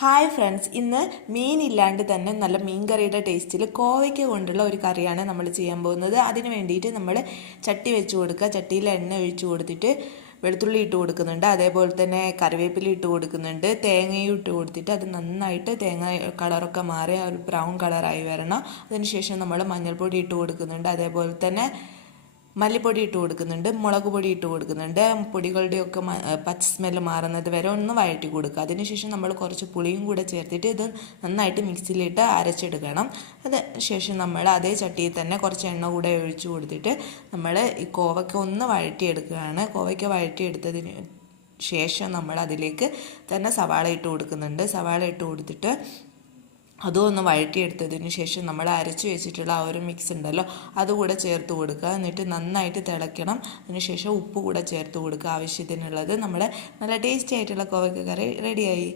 Hi friends, ഇന്ന് മീനില്ലാണ്ട് തന്നെ നല്ല മീൻ കറിയുടെ ടേസ്റ്റിൽ കോവയ്ക്ക കൊണ്ടുള്ള ഒരു കറിയാണ് നമ്മൾ ചെയ്യാൻ പോകുന്നത്. അതിന് വേണ്ടിയിട്ട് നമ്മൾ ചട്ടി വെച്ച് കൊടുക്കുക. ചട്ടിയിൽ എണ്ണ ഒഴിച്ച് കൊടുത്തിട്ട് വെളുത്തുള്ളി ഇട്ട് കൊടുക്കുന്നുണ്ട്, അതേപോലെ തന്നെ കറിവേപ്പില ഇട്ട് കൊടുക്കുന്നുണ്ട്, തേങ്ങയും ഇട്ട് കൊടുത്തിട്ട് അത് നന്നായിട്ട് തേങ്ങ കളറൊക്കെ മാറി ഒരു ബ്രൗൺ കളറായി വരണം. അതിനുശേഷം നമ്മൾ മഞ്ഞൾപ്പൊടി ഇട്ട് കൊടുക്കുന്നുണ്ട്, അതേപോലെ തന്നെ മല്ലിപ്പൊടി ഇട്ട് കൊടുക്കുന്നുണ്ട്, മുളക് പൊടി ഇട്ട് കൊടുക്കുന്നുണ്ട്. പൊടികളുടെയൊക്കെ പച്ച സ്മെല്ല് മാറുന്നത് വരെ ഒന്ന് വഴറ്റി കൊടുക്കുക. അതിനുശേഷം നമ്മൾ കുറച്ച് പുളിയും കൂടെ ചേർത്തിട്ട് ഇത് നന്നായിട്ട് മിക്സിയിലിട്ട് അരച്ചെടുക്കണം. അതിനുശേഷം നമ്മൾ അതേ ചട്ടിയിൽ തന്നെ കുറച്ച് എണ്ണ കൂടെ ഒഴിച്ച് കൊടുത്തിട്ട് നമ്മൾ ഈ കോവയ്ക്ക ഒന്ന് വഴറ്റിയെടുക്കുകയാണ്. കോവയ്ക്ക വഴറ്റിയെടുത്തതിന് ശേഷം നമ്മൾ അതിലേക്ക് തന്നെ സവാള ഇട്ട് കൊടുക്കുന്നുണ്ട്. സവാള ഇട്ട് കൊടുത്തിട്ട് അതും ഒന്ന് വഴറ്റിയെടുത്തതിന് ശേഷം നമ്മൾ അരച്ച് വെച്ചിട്ടുള്ള ആ ഒരു മിക്സ് ഉണ്ടല്ലോ അതുകൂടെ ചേർത്ത് കൊടുക്കുക. എന്നിട്ട് നന്നായിട്ട് തിളയ്ക്കണം. അതിനുശേഷം ഉപ്പ് കൂടെ ചേർത്ത് കൊടുക്കുക ആവശ്യത്തിനുള്ളത്. നമ്മുടെ നല്ല ടേസ്റ്റി ആയിട്ടുള്ള കോവയ്ക്ക കറി റെഡിയായി.